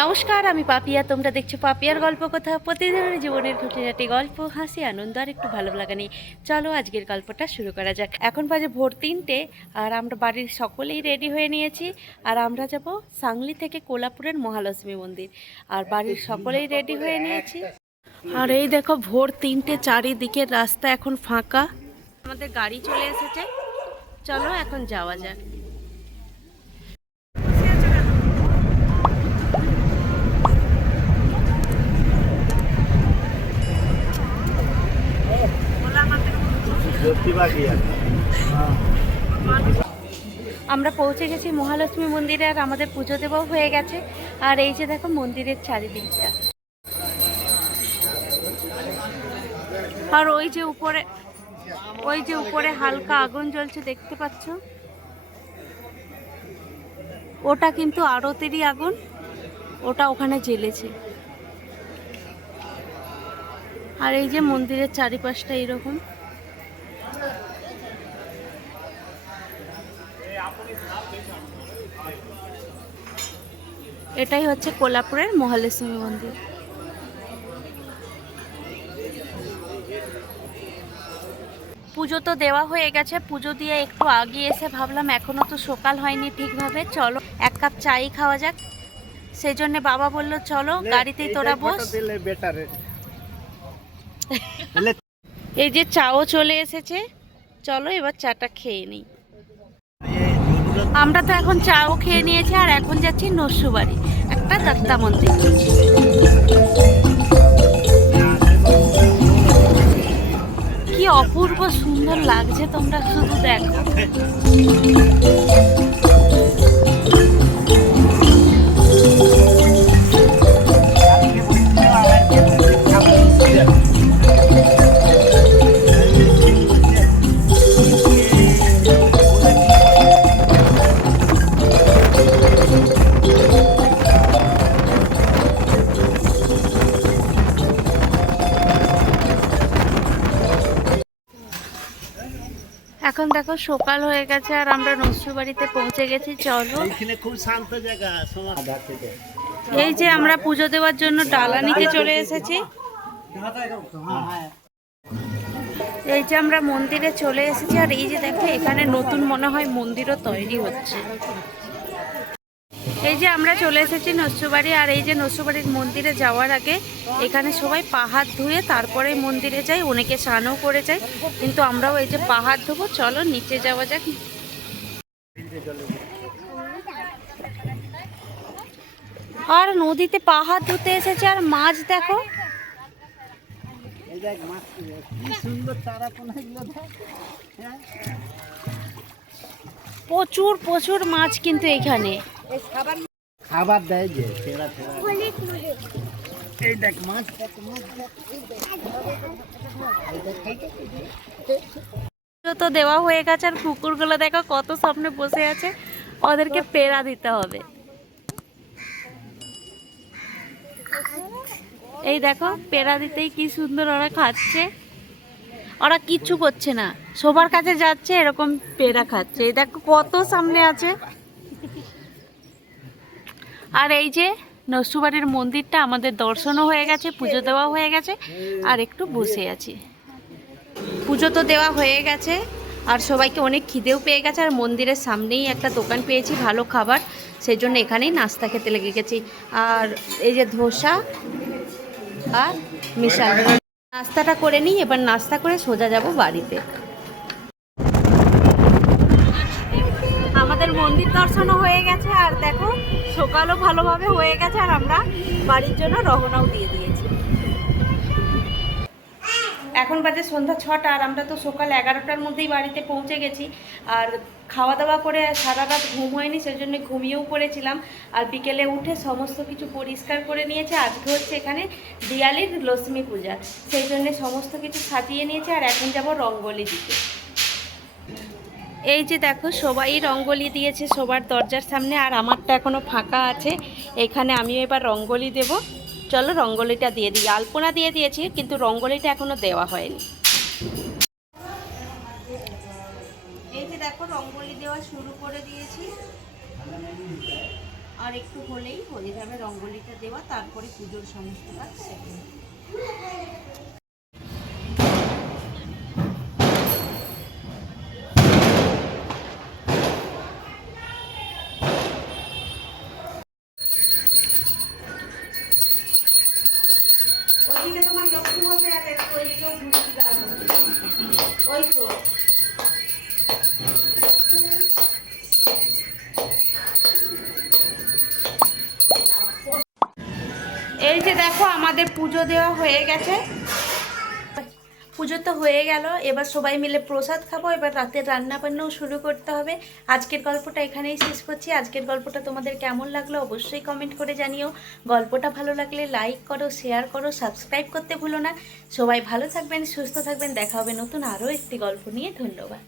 নমস্কার, আমি পাপিয়া। তোমরা দেখছো পাপিয়ার গল্প কথা। প্রতিদিনের জীবনের খুঁটিনাটি গল্প, হাসি, আনন্দ আর একটু ভালো লাগা নেই। চলো আজকের গল্পটা শুরু করা যাক। এখন বাজে ভোর 3টে আর আমরা বাড়ির সকলেই রেডি হয়ে নিয়েছি। আর আমরা যাব সাংলি থেকে কোলাপুরের মহালক্ষ্মী মন্দির। আর বাড়ির সকলেই রেডি হয়ে নিয়েছি। আর এই দেখো ভোর 3টে, চারিদিকের রাস্তা এখন ফাঁকা। আমাদের গাড়ি চলে এসেছে, চলো এখন যাওয়া যাক। আমরা পৌঁছে গেছি মহালক্ষ্মী মন্দিরে আর আমাদের পুজো দেওয়াও হয়ে গেছে। আর এই যে দেখো মন্দিরের চারিদিকটা, আর ওই যে উপরে হালকা আগুন জ্বলছে দেখতে পাচ্ছ, ওটা কিন্তু আরতেরই আগুন, ওটা ওখানে জ্বেলেছে। আর এই যে মন্দিরের চারিপাশটা এরকম। এটাই হচ্ছে কোলাপুরের মহালক্ষ্মী মন্দির। পুজো তো দেওয়া হয়ে গেছে, পুজো দিয়ে একটু আগে এসে ভাবলাম এখনো তো সকাল হয়নি ঠিকভাবে, চলো এক কাপ চাই খাওয়া যাক। সেই জন্য বাবা বললো চলো গাড়িতেই তোরা বস। এই যে চাও চলে এসেছে, চলো এবার চাটা খেয়ে নিই। আমরা তো এখন চাও খেয়ে নিয়েছি আর এখন যাচ্ছি নরসুবাড়ি, একটা দত্তা মন্দির। কি অপূর্ব সুন্দর লাগছে, তোমরা শুধু দেখো। এখন দেখো সকাল হয়ে গেছে আর আমরা নরসুবাড়িতে পৌঁছে গেছি। চলো, খুব শান্ত জায়গা। এই যে আমরা পুজো দেওয়ার জন্য ডালা নিতে চলে এসেছি। এই যে আমরা মন্দিরে চলে এসেছি আর এই যে দেখো এখানে নতুন মনে হয় মন্দিরও তৈরি হচ্ছে। এই যে আমরা চলে এসেছি নরসুবাড়ি। আর এই যে নরসুবাড়ির মন্দিরে যাওয়ার আগে এখানে সবাই পা হাত ধুয়ে তারপরে মন্দিরে যায়, অনেকে স্নানও করে যায়, কিন্তু আমরাও এই যে পা হাত ধোবো। চলো নিচে যাওয়া যাক। আর নদীতে পা হাত ধুতে এসেছে আর মাছ দেখো, প্রচুর প্রচুর মাছ কিন্তু এখানে। খাবার দেয় যে এই দেখ মাছ তো দেওয়া হয়ে গেছে আর কুকুরগুলো দেখো কত সামনে বসে আছে, ওদেরকে পেড়া দিতে হবে। এই দেখো পেড়া দিতেই কি সুন্দর ওরা খাচ্ছে, ওরা কিচ্ছু করছে না, সবার কাছে যাচ্ছে এরকম পেড়া খাচ্ছে। এই দেখো কত সামনে আছে। আর এই যে নরসুবাড়ির মন্দিরটা আমাদের দর্শনও হয়ে গেছে, পুজো দেওয়া হয়ে গেছে আর একটু বসে আছি। পুজো তো দেওয়া হয়ে গেছে আর সবাইকে অনেক খিদেও পেয়ে গেছে। আর মন্দিরের সামনেই একটা দোকান পেয়েছি ভালো খাবার, সেই জন্য এখানেই নাস্তা খেতে লেগে গেছি। আর এই যে ধোসা আর মিশাল, নাস্তাটা করে নিই, এবার নাস্তা করে সোজা যাব বাড়িতে। আমাদের মন্দির দর্শনও হয়ে গেছে আর দেখো সকালও ভালোভাবে হয়ে গেছে আর আমরা বাড়ির জন্য রওনাও দিয়ে দিয়েছি। এখন বাজে সন্ধ্যা 6টা আর আমরা তো সকাল 11টার মধ্যেই বাড়িতে পৌঁছে গেছি। আর খাওয়া দাওয়া করে সারা রাত ঘুম হয়নি, সেজন্য ঘুমিয়েও পড়েছিলাম। আর বিকেলে উঠে সমস্ত কিছু পরিষ্কার করে নিয়েছে। আজকে হচ্ছে এখানে দিয়ালির লক্ষ্মী পূজা, সেই জন্য সমস্ত কিছু সাজিয়ে নিয়েছে। আর এখন যাব রঙ্গোলি দিতে। এই যে দেখো সবাই রঙ্গোলি দিয়েছে সবার দরজার সামনে, আর আমারটা এখনও ফাঁকা আছে। এখানে আমিও এবার রঙ্গোলি দেব। চলো রঙ্গোলিটা দিয়ে দিই। আলপনা দিয়ে দিয়েছি কিন্তু রঙ্গোলিটা এখনও দেওয়া হয়নি। এই যে দেখো রঙ্গোলি দেওয়া শুরু করে দিয়েছি। আর একটু হলেই হয়ে যাবে রঙ্গোলিটা দেওয়া, তারপরে পুজোর সমস্ত কাজ সেরে। ওইদিকে তোমার লক্ষ্মী বসে আছে, একটু ওইদিকেও ঘুরতে দাঁড়ানো। ওই তো এই যে দেখো আমাদের পুজো দেওয়া হয়ে গেছে। পুজো তো হয়ে গেল, এবার সবাই মিলে প্রসাদ খাবো। এবার রাতের রান্না বান্নাও শুরু করতে হবে। আজকের গল্পটা এখানেই শেষ করছি। আজকের গল্পটা তোমাদের কেমন লাগলো অবশ্যই কমেন্ট করে জানিও। গল্পটা ভালো লাগলে লাইক করো, শেয়ার করো, সাবস্ক্রাইব করতে ভুলো না। সবাই ভালো থাকবেন, সুস্থ থাকবেন। দেখা হবে নতুন আরও একটি গল্প নিয়ে। ধন্যবাদ।